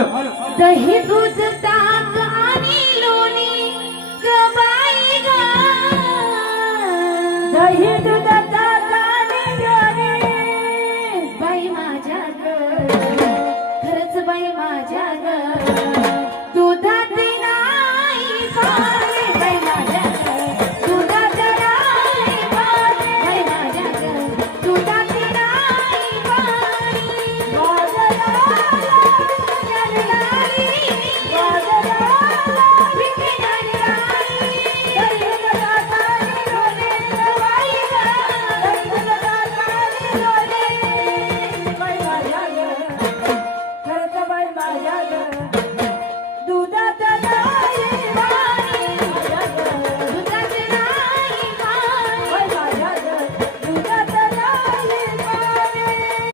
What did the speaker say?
दही दूध ताक आणि लोणी ग बाई ग, दही दूध ताक आणि लोणी बाई माझ्या ग, खरंच बाई माझ्या ग.